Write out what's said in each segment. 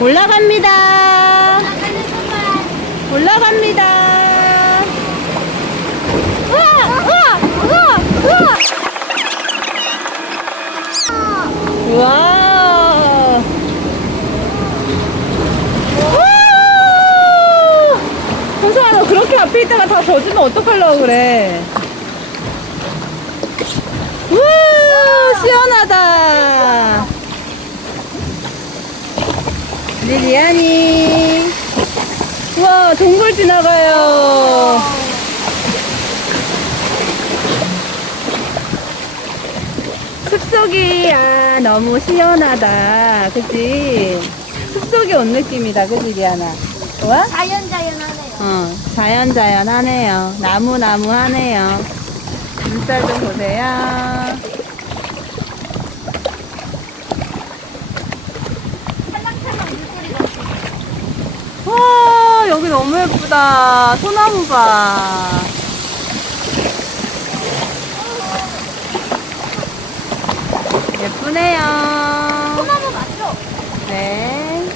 올라갑니다. 올라갑니다. 우와. 우와. 홍수아, 너 그렇게 앞에 있다가 다 젖으면 어떡하려고 그래. 우와, 시원하다. 리리안이. 우와, 동굴 지나가요. 숲속이, 아, 너무 시원하다. 그치? 숲속에 온 느낌이다. 그치, 리안아? 좋아? 자연자연하네요. 어, 자연자연하네요. 나무나무하네요. 물살 좀 보세요. 찰랑찰랑 물소리가. 와, 여기 너무 예쁘다. 소나무 봐. 예쁘네요. 소나무 맞죠? 네.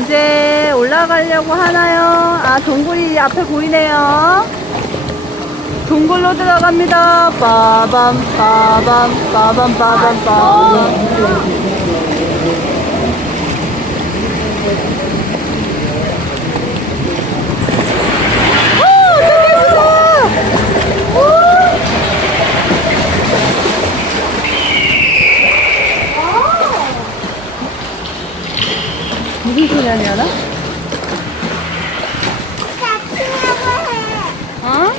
이제 올라가려고 하나요? 아, 동굴이 앞에 보이네요. 동굴로 들어갑니다. 빠밤, 빠밤, 빠밤, 빠밤, 빠밤. 오, 되게 무서워! 무슨 소리 하냐나? 아침하고 해. 어?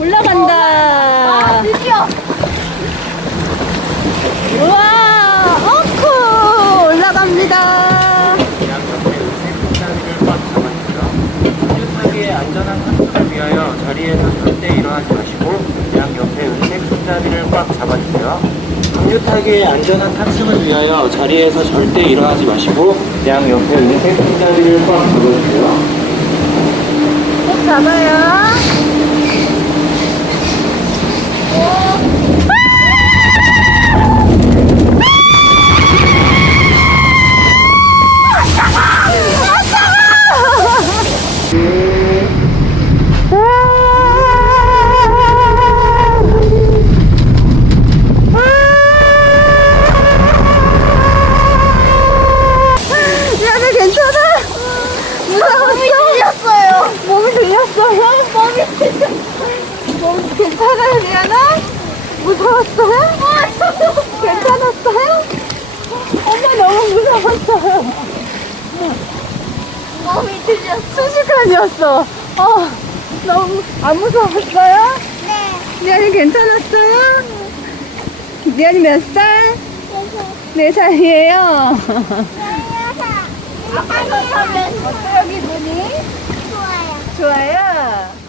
올라간다. 아, 드디어. 우와, 어쿠 올라갑니다. 안전한 탑승을 위하여 자리에서 절대 일어나지 마시고 양 옆에 은색 손잡이를 꽉 잡아주세요. 강유타기의 안전한 탑승을 위하여 자리에서 절대 일어나지 마시고 양 옆에 은색 손잡이를 꽉 잡아주세요. 꼭 잡아요. 무서웠어요? 괜찮았어요? 엄마 너무 무서웠어요. 몸이 틀렸어. 순식간이었어. 어, 너무 안 무서웠어요? 네. 리안이 괜찮았어요? 리안이 몇 살? 그래서 네 살이에요. 아빠가 타면 어때요, 기분이? 좋아요. 좋아요?